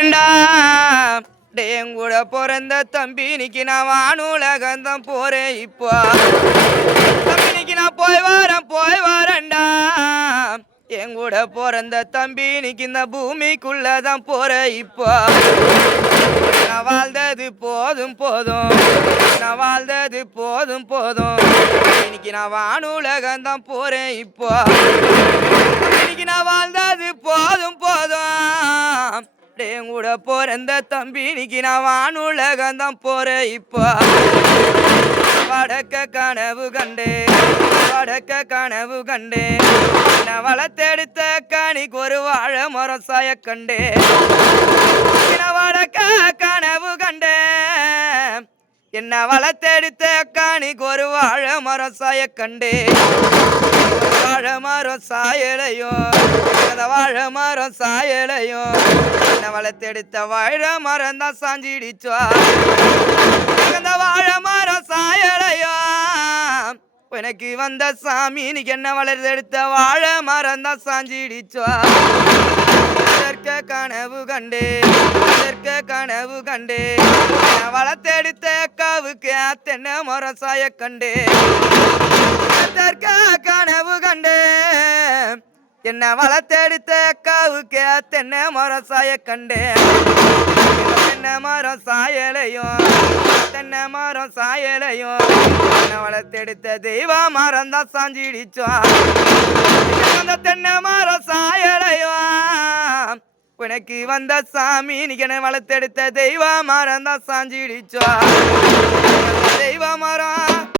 வாரண்டா tan கூட பிறந்த தம்பி இன்னைக்கு நான் வானுலகந்தான் போறேன் இப்போ. தம்பி இன்னைக்கு நான் போய் வரேன் போய் வரேன்டா. என் கூட பிறந்த தம்பி இன்னைக்கு இந்த பூமிக்குள்ளதான் போறேன் இப்போ. நான் வாழ்ந்தது போதும் போதும். நான் வாழ்ந்தது போதும் போதும். இன்னைக்கு நான் வானுலகந்தான் போறேன் இப்போ. இன்னைக்கு நான் வாழ்ந்தது போ பிறந்த தம்பி இன்னைக்கு நான் வானுலகந்தான் போறேன் இப்போ. வடக்க கனவு கண்டே வடக்க கனவு கண்டே. நான் வளர்த்தெடுத்த கனிக்கு ஒரு வாழை மரம் சாய கண்டே. என்ன வளர்த்தெடுத்த காணிக்கு ஒரு வாழை மரம் சாய கண்டே வாழை மரம் சாயலையோ அந்த வாழை மரம் சாயலையோ என்ன வளர்த்தெடுத்த வாழை மரம் தான் சாஞ்சிடிச்சோ. அந்த வாழை மரம் சாயலையோ எனக்கு வந்த சாமி இன்னைக்கு என்ன வளர்த்தெடுத்த வாழை மரம் தான் சாஞ்சிடிச்சோ. அதற்க கனவு கண்டே அதற்க கனவு கண்டே வளர்த்தெடுத்த காவுக்கு தென்னை மரசாய கண்டு? கண்டே கனவு கண்டே. என்ன வளர்த்தெடுத்த காவுக்கு தென்னை மரசாய சாய கண்டே? தென்னை மரம் சாயலையும் தென்னை மரம் சாயலையும் என்ன வளர்த்தெடுத்த தெய்வ மரம் தான் சாஞ்சிடிச்சோம் அந்த தென்னை எனக்கு வந்த சாமி நீங்க வளர்த்தெடுத்த தெய்வ மரம் தான் சாஞ்சிடிச்சோ. தெய்வ மரம்